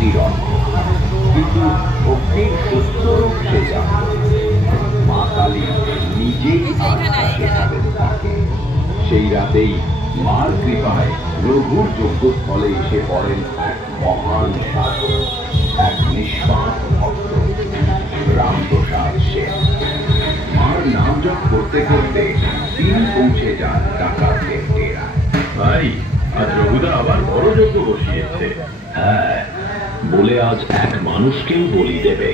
ভক্তির অর্থ, কিন্তু ভক্তির সুস্থ রূপ সে জানত। মা কালী নিজেই আস্থা শেখাবেন তাকে। সেই রাতেই মার কৃপায় রঘুর যজ্ঞস্থলে এসে পড়েন এক মহান সাধক, এক নিষ্পাপ ভক্ত, রামপ্রসাদ সেন। মার নাম জপ করতে করতে তিনি পৌঁছে যান ডাকাতের ডেরায়। ভাই, আজ রঘুদা আবার বড় যজ্ঞ বসিয়েছে। হ্যাঁ, বলে আজ এক মানুষকেই বলি দেবে।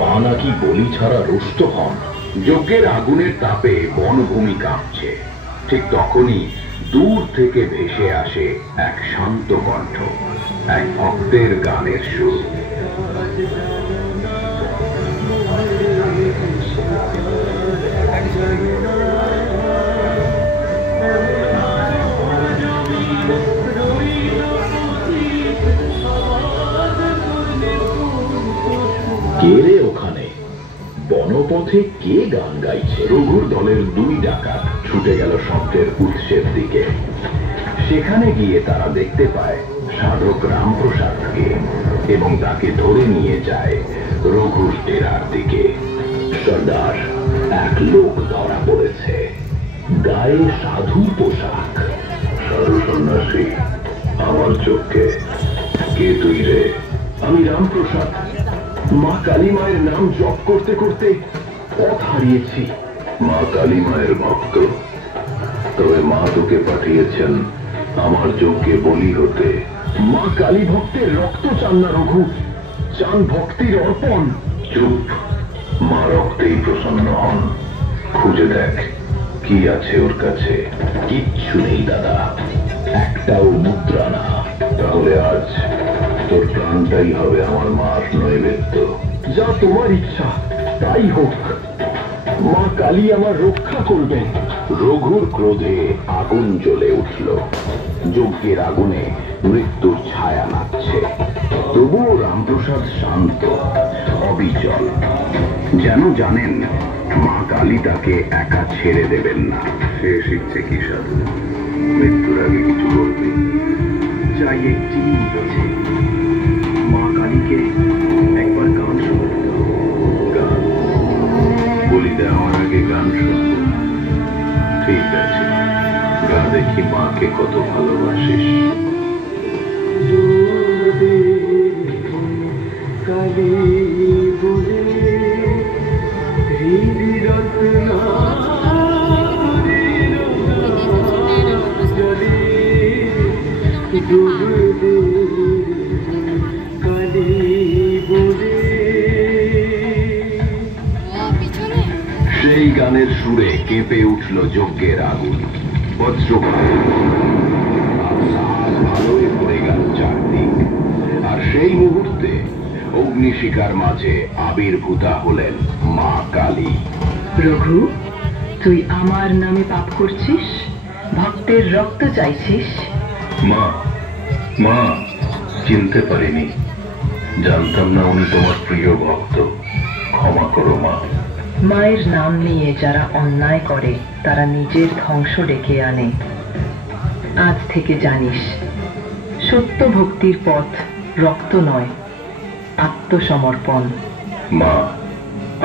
মা নাকি বলি ছাড়া রুষ্ট হন। যজ্ঞের আগুনের তাপে বনভূমি কাঁপছে। ঠিক তখনই দূর থেকে ভেসে আসে এক শান্ত কণ্ঠ, এক ভক্তের গানের সুর। কে রে ওখানে? বনপথে কে গান গাইছে? রঘুর দলের দুই ডাকাত ছুটে গেল শব্দের উৎসের দিকে। সেখানে গিয়ে তারা দেখতে পায় সাধক রামপ্রসাদকে এবং তাকে ধরে নিয়ে যায় রঘুর ডেরার দিকে। সর্দার, এক লোক ধরা পড়েছে, গায়ে সাধু পোশাক। সাধু সন্ন্যাসী, আমার চোখে। কে তুই রে? আমি রামপ্রসাদ। মা কালী মায়ের নাম জপ করতে করতে পথ হারিয়েছি। মা কালী মায়ের ভক্ত? তবে মা তোকে পাঠিয়েছেন আমার যজ্ঞে বলি হতে। মা কালী ভক্তের রক্ত চান না রঘু, চান ভক্তির অর্পণ। চুপ, মা রক্তেই প্রসন্ন হন। খুঁজে দেখ কি আছে ওর কাছে। কিচ্ছু নেই দাদা, একটাও মুদ্রা না। তাহলে আজ তোর প্রাণটাই হবে আমার মার নৈবেদ্য। যা তোমার ইচ্ছা তাই হোক, মা কালী আমার রক্ষা করবেন। রঘুর ক্রোধে আগুন জ্বলে উঠল। যজ্ঞের আগুনে মৃত্যুর ছায়া নাচছে। তবুও রামপ্রসাদ শান্ত, অবিচল, যেন জানেন মা কালী তাকে একা ছেড়ে দেবেন না। সে শিখছে কি সাধু, মৃত্যুর আগে কিছু বলবে। চাই একটি আছে, মা কালীকে একবার গান শোনাতে হবে। গান বলিতে আমার আগে গান শুনবো? ঠিক আছে, গা দেখি মাকে কত ভালোবাসিস। সেই গানের সুরে কেঁপে উঠল যজ্ঞের আগুন। বজ্রপাত, আলোয় ভরে গেল চারদিক। আর সেই মুহূর্তে অগ্নিশিখার মাঝে আবির্ভূতা হলেন মা কালী। রঘু, তুই আমার নামে পাপ করছিস, ভক্তের রক্ত চাইছিস। মা, মা, চিনতে পারিনি, জানতাম না উনি তোমার প্রিয় ভক্ত। ক্ষমা করো মা। মায়ের নাম নিয়ে যারা অন্যায় করে তারা নিজের ধ্বংস ডেকে আনে। আজ থেকে জানিস, সত্য ভক্তির পথ রক্ত নয়, আত্মসমর্পণ। মা,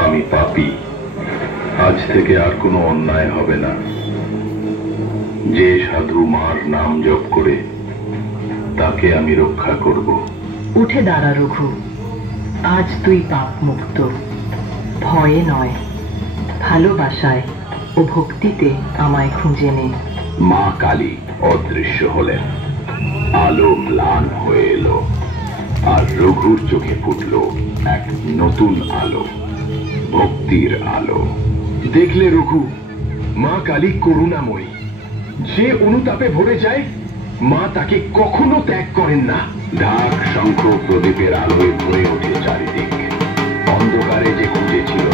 আমি পাপী। আজ থেকে আর কোনো অন্যায় হবে না। যে সাধু মার নাম জপ করে তাকে আমি রক্ষা করব। উঠে দাঁড়া রঘু, আজ তুই পাপ মুক্ত। ভয়ে নয়, ভালোবাসায় ও ভক্তিতে আমায় খুঁজে নে। মা কালী অদৃশ্য হলেন। আলো ম্লান হয়ে এলো, আর রঘুর চোখে ফুটল এক নতুন আলো, ভক্তির আলো। দেখলে রঘু, মা কালী করুণাময়ী। যে অনুতাপে ভরে যায়, মা তাকে কখনো ত্যাগ করেন না। ঢাক, শঙ্খ, প্রদীপের আলোয় ভরে ওঠে চারিদিক। অন্ধকারে যে খুঁজেছিল